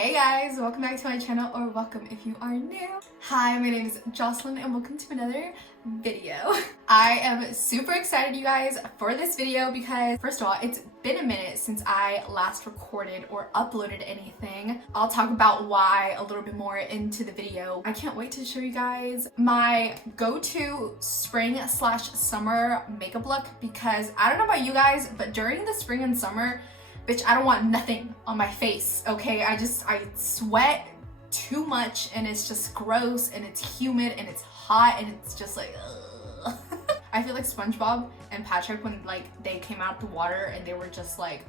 Hey guys, welcome back to my channel, or welcome if you are new. Hi, my name is Jocelyn and welcome to another video. I am super excited, you guys, for this video because first of all, it's been a minute since I last recorded or uploaded anything. I'll talk about why a little bit more into the video. I can't wait to show you guys my go-to spring/summer makeup look because I don't know about you guys, but during the spring and summer, bitch, I don't want nothing on my face, okay? I sweat too much and it's just gross and it's humid and it's hot and it's just like, ugh. I feel like SpongeBob and Patrick when like they came out of the water and they were just like,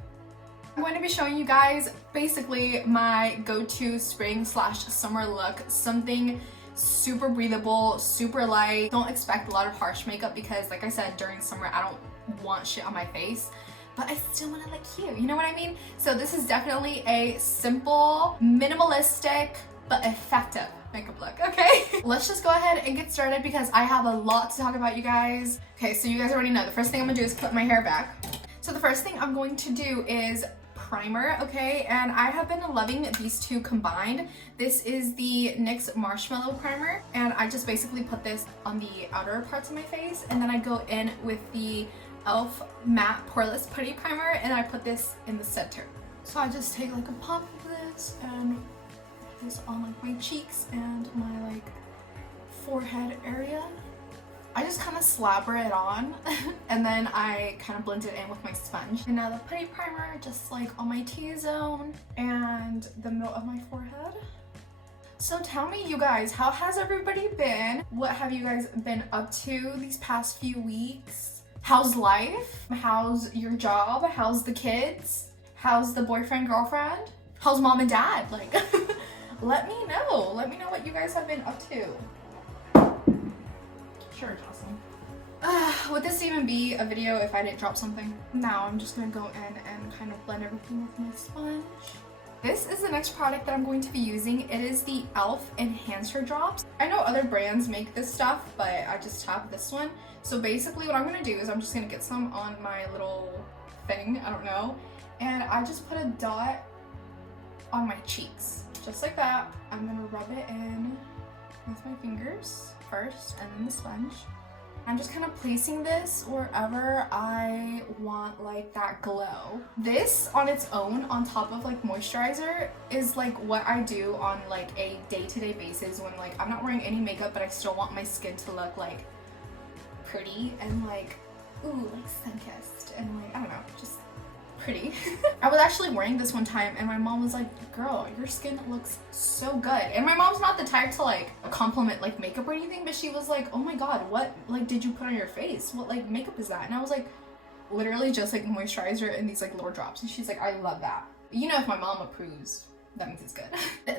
I'm going to be showing you guys basically my go-to spring/summer look. Something super breathable, super light. Don't expect a lot of harsh makeup because like I said, during summer, I don't want shit on my face, but I still want to look cute, you know what I mean? So this is definitely a simple, minimalistic, but effective makeup look, okay? Let's just go ahead and get started because I have a lot to talk about, you guys. Okay, so you guys already know, the first thing I'm gonna do is clip my hair back. So the first thing I'm going to do is primer, okay? And I have been loving these two combined. This is the NYX Marshmallow Primer, and I just basically put this on the outer parts of my face, and then I go in with the e.l.f. Matte Poreless Putty Primer, and I put this in the center. So I just take like a pump of this and put this on like my cheeks and my like forehead area. I just kind of slabber it on and then I kind of blend it in with my sponge. And now the putty primer just like on my T-zone and the middle of my forehead. So tell me, you guys, how has everybody been? What have you guys been up to these past few weeks? How's life? How's your job? How's the kids? How's the boyfriend, girlfriend? How's mom and dad? Like, let me know. Let me know what you guys have been up to. Sure, Jocelyn. Would this even be a video if I didn't drop something? Now I'm just gonna go in and kind of blend everything with my sponge. This is the next product that I'm going to be using. It is the e.l.f. Enhancer Drops. I know other brands make this stuff, but I just have this one. So basically what I'm gonna do is I'm just gonna get some on my little thing, I don't know, and I just put a dot on my cheeks, just like that. I'm gonna rub it in with my fingers first and then the sponge. I'm just kind of placing this wherever I want like that glow. This on its own, on top of like moisturizer, is like what I do on like a day-to-day basis when like I'm not wearing any makeup but I still want my skin to look like pretty and like, ooh, like sun-kissed and like, I don't know, just pretty. I was actually wearing this one time and my mom was like, girl, your skin looks so good. And my mom's not the type to like compliment like makeup or anything, but she was like, oh my god, what like did you put on your face? What like makeup is that? And I was like, literally just like moisturizer and these like little drops. And she's like, I love that. You know, if my mom approves, that means it's good.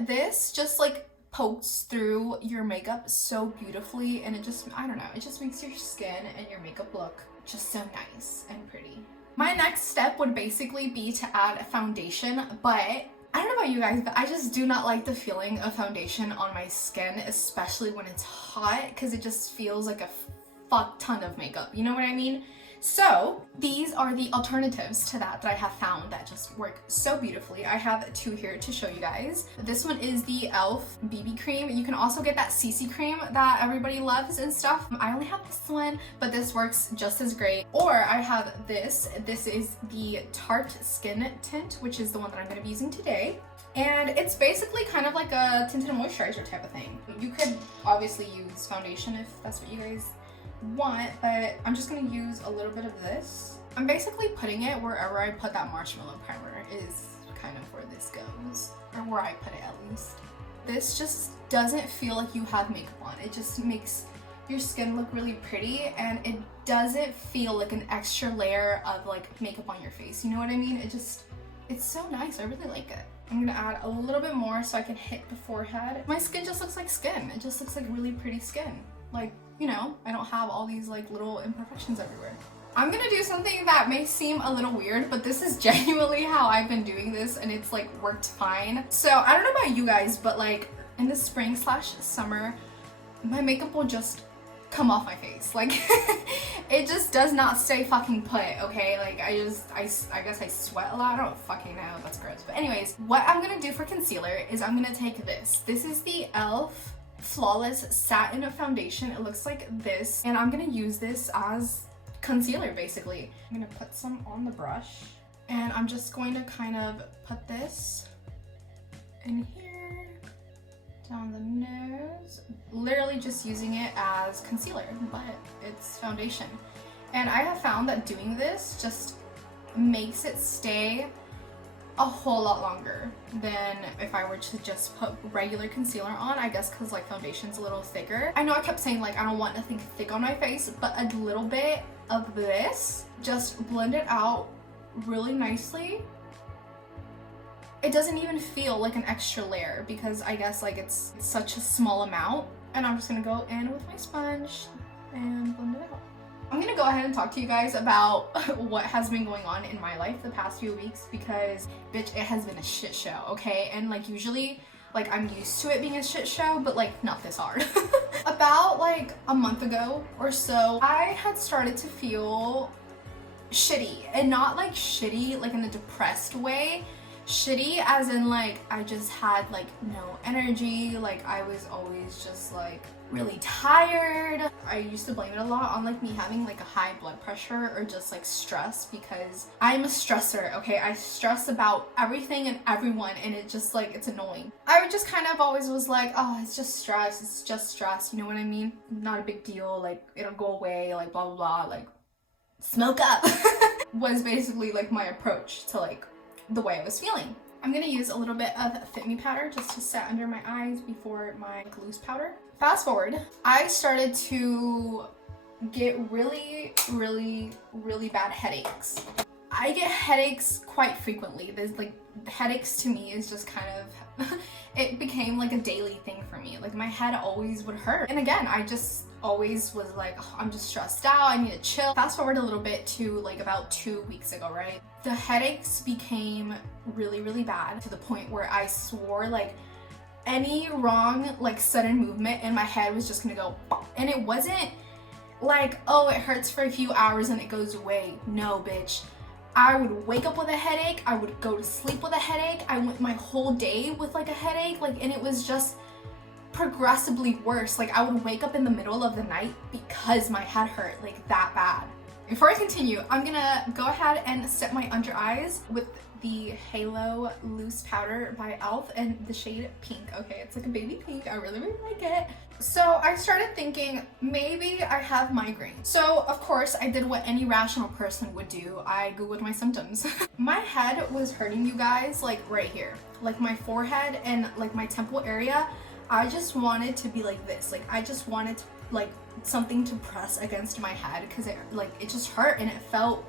This just like pokes through your makeup so beautifully, and it just, I don't know, it just makes your skin and your makeup look just so nice and pretty. My next step would basically be to add foundation, but I don't know about you guys, but I just do not like the feeling of foundation on my skin, especially when it's hot, because it just feels like a fuck ton of makeup, you know what I mean? So these are the alternatives to that I have found that just work so beautifully. I have two here to show you guys. This one is the e.l.f. BB cream. You can also get that CC cream that everybody loves and stuff. I only have this one, but this works just as great. Or I have this. This is the Tarte Skin Tint, which is the one that I'm going to be using today. And it's basically kind of like a tinted moisturizer type of thing. You could obviously use foundation if that's what you guys want, but I'm just gonna use a little bit of this. I'm basically putting it wherever I put that marshmallow primer is kind of where this goes, or where I put it at least. This just doesn't feel like you have makeup on. It just makes your skin look really pretty, and it doesn't feel like an extra layer of like makeup on your face, you know what I mean? It's so nice. I really like it. I'm gonna add a little bit more so I can hit the forehead. My skin just looks like skin. It just looks like really pretty skin. Like, you know, I don't have all these like little imperfections everywhere. I'm gonna do something that may seem a little weird, but this is genuinely how I've been doing this and it's like worked fine. So I don't know about you guys, but like in the spring/summer, my makeup will just come off my face. Like, it just does not stay fucking put, okay? Like, I guess I sweat a lot. I don't fucking know. That's gross. But anyways, what I'm gonna do for concealer is I'm gonna take this. This is the e.l.f. Flawless Satin Foundation. It looks like this. And I'm gonna use this as concealer, basically. I'm gonna put some on the brush. And I'm just going to kind of put this in here, down the nose, literally just using it as concealer, but it's foundation. And I have found that doing this just makes it stay a whole lot longer than if I were to just put regular concealer on, I guess because like foundation's a little thicker. I know I kept saying like I don't want nothing thick on my face, but a little bit of this just blend it out really nicely. It doesn't even feel like an extra layer because I guess like it's such a small amount. And I'm just gonna go in with my sponge and blend it out. I'm gonna go ahead and talk to you guys about what has been going on in my life the past few weeks because bitch, it has been a shit show, okay? And like usually like I'm used to it being a shit show, but like not this hard. About like a month ago or so, I had started to feel shitty, and not like shitty like in a depressed way. Shitty as in like I just had like no energy, like I was always just like really tired. I used to blame it a lot on like me having like a high blood pressure or just like stress because I'm a stressor, okay? I stress about everything and everyone and it just like it's annoying. I just kind of always was like, oh, it's just stress, you know what I mean? Not a big deal, like it'll go away, like blah blah blah, like smoke up. Was basically like my approach to like the way I was feeling. I'm gonna use a little bit of Fit Me powder just to set under my eyes before my loose powder. Fast forward, I started to get really bad headaches. I get headaches quite frequently. There's like headaches to me is just kind of it became like a daily thing for me. Like my head always would hurt. And again, I just always was like, oh, I'm just stressed out, I need to chill. Fast forward a little bit to like about 2 weeks ago, right? The headaches became really bad to the point where I swore like any wrong like sudden movement in my head was just gonna go, and it wasn't like, oh, it hurts for a few hours and it goes away. No, bitch. I would wake up with a headache, I would go to sleep with a headache, I went my whole day with like a headache, like, and it was just progressively worse. Like I would wake up in the middle of the night because my head hurt like that bad. Before I continue, I'm gonna go ahead and set my under eyes with the Halo Loose Powder by e.l.f. and the shade Pink. Okay, it's like a baby pink. I really like it. So I started thinking maybe I have migraine. So of course I did what any rational person would do. I googled my symptoms. My head was hurting, you guys, like right here. Like my forehead and like my temple area. I just wanted to be like this. Like I just wanted to, like something to press against my head because it just hurt and it felt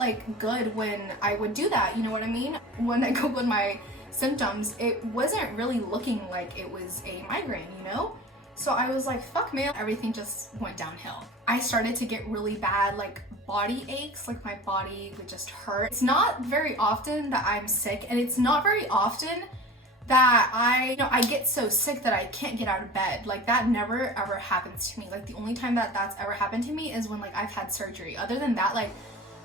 like good when I would do that, you know what I mean? When I googled my symptoms, it wasn't really looking like it was a migraine, you know? So I was like, fuck man, everything just went downhill. I started to get really bad like body aches, like my body would just hurt. It's not very often that I'm sick, and it's not very often that I get so sick that I can't get out of bed. Like that never ever happens to me. Like the only time that that's ever happened to me is when like I've had surgery. Other than that, like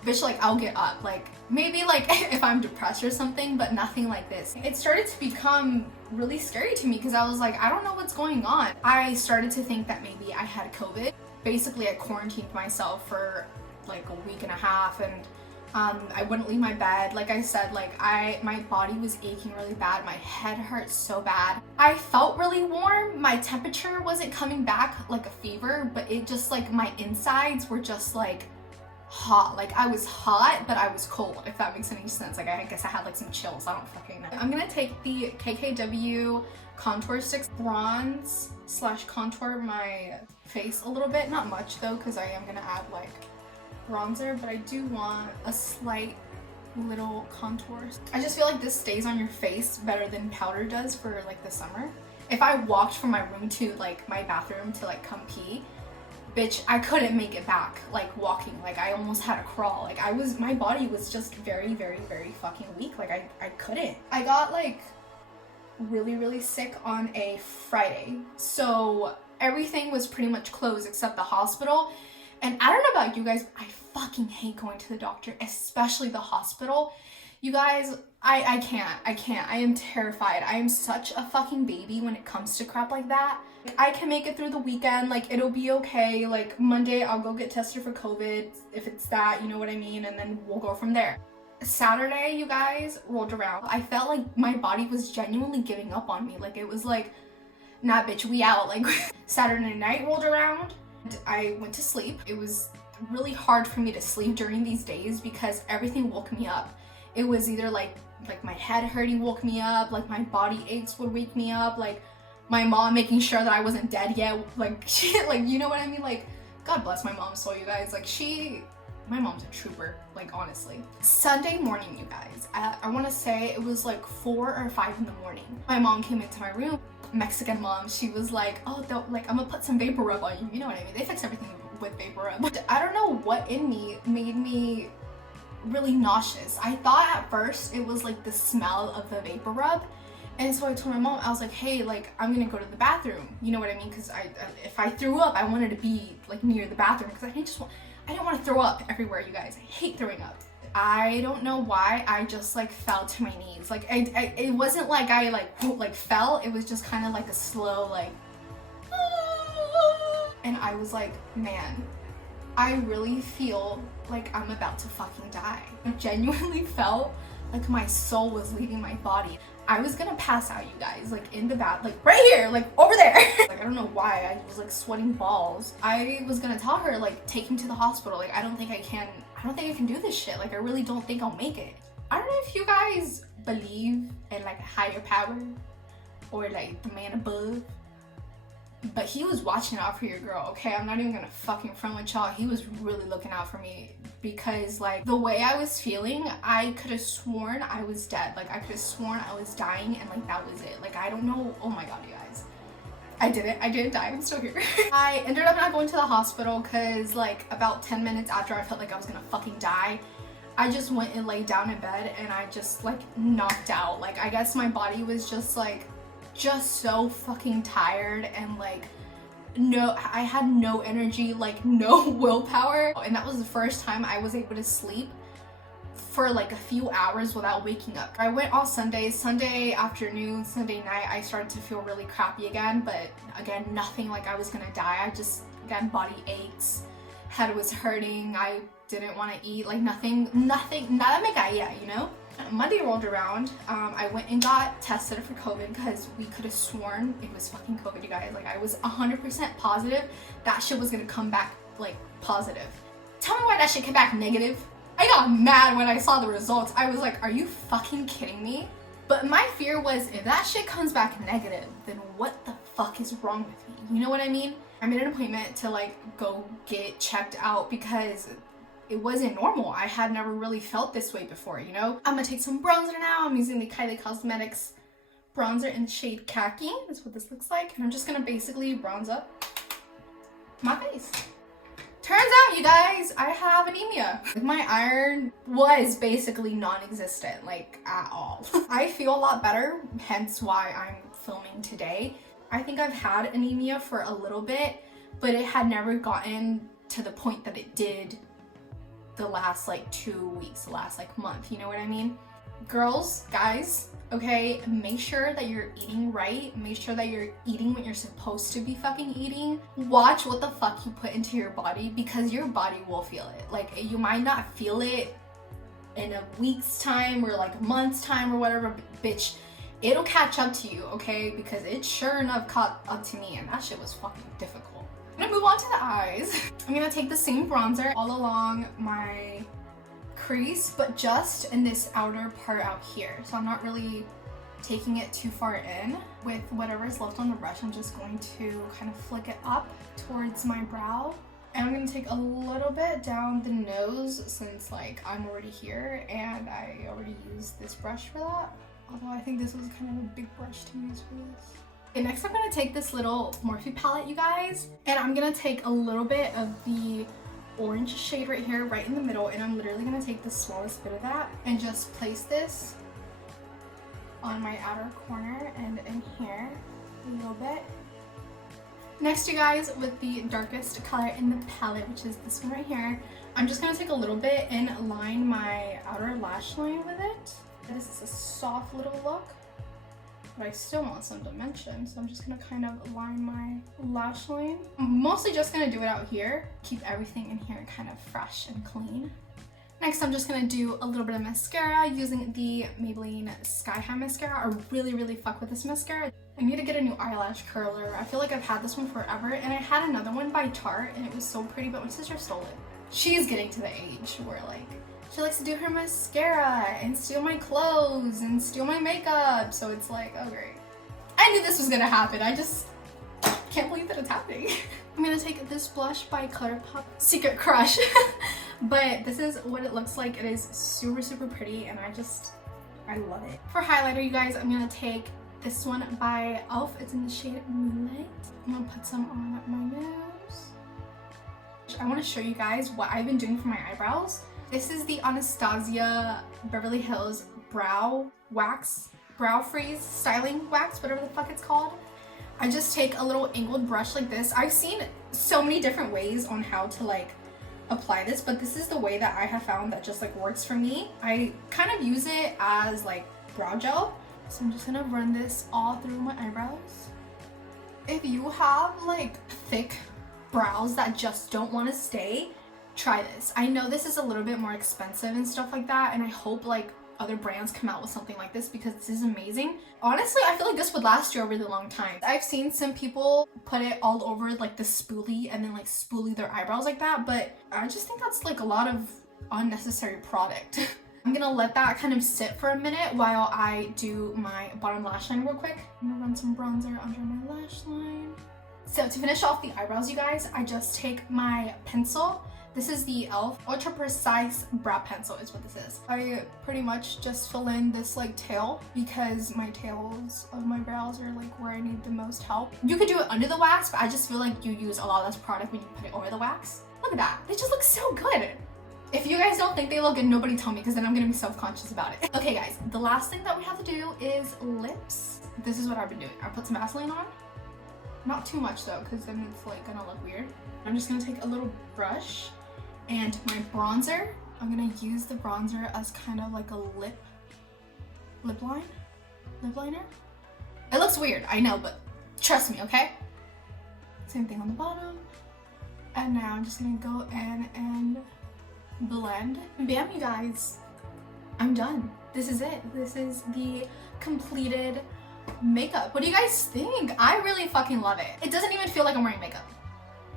bitch, like I'll get up, like maybe like if I'm depressed or something, but nothing like this. It started to become really scary to me because I was like, I don't know what's going on. I started to think that maybe I had COVID. Basically I quarantined myself for like a week and a half, and I wouldn't leave my bed. Like I said, like my body was aching really bad. My head hurt so bad. I felt really warm. My temperature wasn't coming back like a fever, but it just like my insides were just like hot. Like I was hot, but I was cold, if that makes any sense. Like I guess I had like some chills. I don't fucking know. I'm gonna take the KKW contour sticks, bronze / contour my face a little bit. Not much though, because I am gonna add like bronzer, but I do want a slight little contour. I just feel like this stays on your face better than powder does for like the summer. If I walked from my room to like my bathroom to like come pee, bitch, I couldn't make it back like walking. Like I almost had a crawl. Like my body was just very fucking weak. Like I couldn't. I got like really sick on a Friday. So Everything was pretty much closed except the hospital. And I don't know about you guys, but I fucking hate going to the doctor, especially the hospital. You guys, I can't. I am terrified. I am such a fucking baby when it comes to crap like that. I can make it through the weekend, like it'll be okay. Like Monday I'll go get tested for COVID, if it's that, you know what I mean, and then we'll go from there. Saturday, you guys, rolled around. I felt like my body was genuinely giving up on me. Like it was like, nah bitch, we out. Like Saturday night rolled around, I went to sleep. It was really hard for me to sleep during these days because everything woke me up. It was either like my head hurting woke me up, like my body aches would wake me up, like my mom making sure that I wasn't dead yet, like shit, like you know what I mean? Like God bless my mom's soul, you guys. Like my mom's a trooper, like honestly. Sunday morning, you guys, I want to say it was like 4 or 5 in the morning. My mom came into my room, Mexican mom. She was like, oh, like I'm gonna put some vapor rub on you. You know what I mean? They fix everything with vapor rub. I don't know what in me made me really nauseous. I thought at first it was like the smell of the vapor rub. And so I told my mom, I was like, hey, like I'm gonna go to the bathroom. You know what I mean? Because if I threw up, I wanted to be like near the bathroom because I didn't want to throw up everywhere, you guys. I hate throwing up. I don't know why, I just like fell to my knees. Like it wasn't like I like fell, it was just kind of like a slow like and I was like, man, I really feel like I'm about to fucking die. I genuinely felt like my soul was leaving my body. I was gonna pass out, you guys, like in the bath, like right here, like over there. Like I don't know why, I was like sweating balls. I was gonna tell her like take him to the hospital. Like I don't think I can do this shit. Like I really don't think I'll make it. I don't know if you guys believe in like a higher power or like the man above, but he was watching out for your girl, okay? I'm not even gonna fucking front with y'all. He was really looking out for me because like the way I was feeling, I could have sworn I was dead. Like I could have sworn I was dying and like that was it. Like I don't know. Oh my God, you guys. I didn't die. I'm still here. I ended up not going to the hospital because like about 10 minutes after I felt like I was gonna fucking die, I just went and laid down in bed and I just like knocked out. Like I guess my body was just so fucking tired and like I had no energy, like no willpower. And that was the first time I was able to sleep for like a few hours without waking up. I went all Sunday afternoon, Sunday night, I started to feel really crappy again, but again, nothing like I was gonna die. I just, again, body aches, head was hurting, I didn't want to eat, like nothing, nada me caía, you know? Monday rolled around, I went and got tested for COVID because we could have sworn it was fucking COVID, you guys. Like I was 100% positive that shit was gonna come back like positive. Tell me why that shit came back negative. I got mad when I saw the results. I was like, are you fucking kidding me? But my fear was if that shit comes back negative, then what the fuck is wrong with me? You know what I mean? I made an appointment to like go get checked out because it wasn't normal. I had never really felt this way before, you know? I'm gonna take some bronzer now. I'm using the Kylie Cosmetics bronzer in the shade Khaki. That's what this looks like. And I'm just gonna basically bronze up my face. Turns out, you guys, I have anemia. My iron was basically non-existent, like at all. I feel a lot better, hence why I'm filming today. I think I've had anemia for a little bit, but it had never gotten to the point that it did the last like 2 weeks, the last like month, you know what I mean? Girls, guys, okay, make sure that you're eating right. Make sure that you're eating what you're supposed to be fucking eating. Watch what the fuck you put into your body because your body will feel it. Like you might not feel it in a week's time or like a month's time or whatever, bitch, it'll catch up to you, okay? Because it sure enough caught up to me and that shit was fucking difficult. I'm gonna move on to the eyes. I'm gonna take the same bronzer all along my crease, but just in this outer part out here. So I'm not really taking it too far in. With whatever is left on the brush, I'm just going to kind of flick it up towards my brow. And I'm gonna take a little bit down the nose since like I'm already here and I already used this brush for that. Although I think this was kind of a big brush to use for this. Okay, next I'm gonna take this little Morphe palette, you guys, and I'm gonna take a little bit of the orange shade right here, right in the middle, and I'm literally gonna take the smallest bit of that and just place this on my outer corner and in here a little bit. Next, you guys, with the darkest color in the palette, which is this one right here, I'm just gonna take a little bit and line my outer lash line with it. This is a soft little look, but I still want some dimension, so I'm just gonna kind of line my lash line. I'm mostly just gonna do it out here, keep everything in here kind of fresh and clean. Next, I'm just gonna do a little bit of mascara using the Maybelline Sky High Mascara. I really fuck with this mascara. I need to get a new eyelash curler. I feel like I've had this one forever, and I had another one by Tarte, and it was so pretty, but my sister stole it. She's getting to the age where like, she likes to do her mascara and steal my clothes and steal my makeup, so it's like, oh great. I knew this was gonna happen. I just can't believe that it's happening. I'm gonna take this blush by ColourPop Secret Crush. But this is what it looks like. It is super pretty, and I love it. For highlighter, you guys, I'm gonna take this one by e.l.f. It's in the shade Moonlight. I'm gonna put some on my nose. I want to show you guys what I've been doing for my eyebrows. This is the Anastasia Beverly Hills Brow Wax, Brow Freeze Styling Wax, whatever the fuck it's called. I just take a little angled brush like this. I've seen so many different ways on how to like apply this, but this is the way that I have found that just like works for me. I kind of use it as like brow gel. So I'm just gonna run this all through my eyebrows. If you have like thick brows that just don't want to stay, try this. I know this is a little bit more expensive and stuff like that, and I hope like other brands come out with something like this because this is amazing. Honestly, I feel like this would last you a really long time. I've seen some people put it all over like the spoolie and then like spoolie their eyebrows like that, but I just think that's like a lot of unnecessary product. I'm gonna let that kind of sit for a minute while I do my bottom lash line real quick. I'm gonna run some bronzer under my lash line. So to finish off the eyebrows, you guys, I just take my pencil. This is the e.l.f. Ultra Precise Brow Pencil is what this is. I pretty much just fill in this like tail because my tails of my brows are like where I need the most help. You could do it under the wax, but I just feel like you use a lot less product when you put it over the wax. Look at that, they just look so good. If you guys don't think they look good, nobody tell me because then I'm gonna be self-conscious about it. Okay guys, the last thing that we have to do is lips. This is what I've been doing. I put some Vaseline on. Not too much though, because then it's like gonna look weird. I'm just gonna take a little brush and my bronzer. I'm gonna use the bronzer as kind of like a lip liner. It looks weird, I know, but trust me, okay? Same thing on the bottom. And now I'm just gonna go in and blend. Bam, you guys, I'm done. This is it. This is the completed makeup. What do you guys think? I really fucking love it. It doesn't even feel like I'm wearing makeup,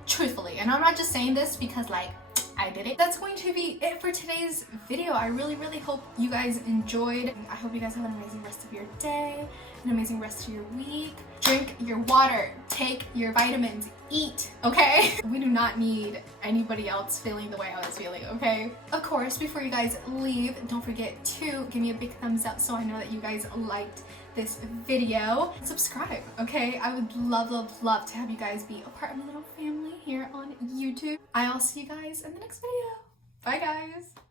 truthfully, and I'm not just saying this because like I did it. That's going to be it for today's video. I really hope you guys enjoyed. I hope you guys have an amazing rest of your day, an amazing rest of your week. Drink your water, take your vitamins, eat, okay? We do not need anybody else feeling the way I was feeling, okay? Of course, before you guys leave, don't forget to give me a big thumbs up so I know that you guys liked this video. Subscribe, okay? I would love to have you guys be a part of my little family here on YouTube. I'll see you guys in the next video. Bye guys.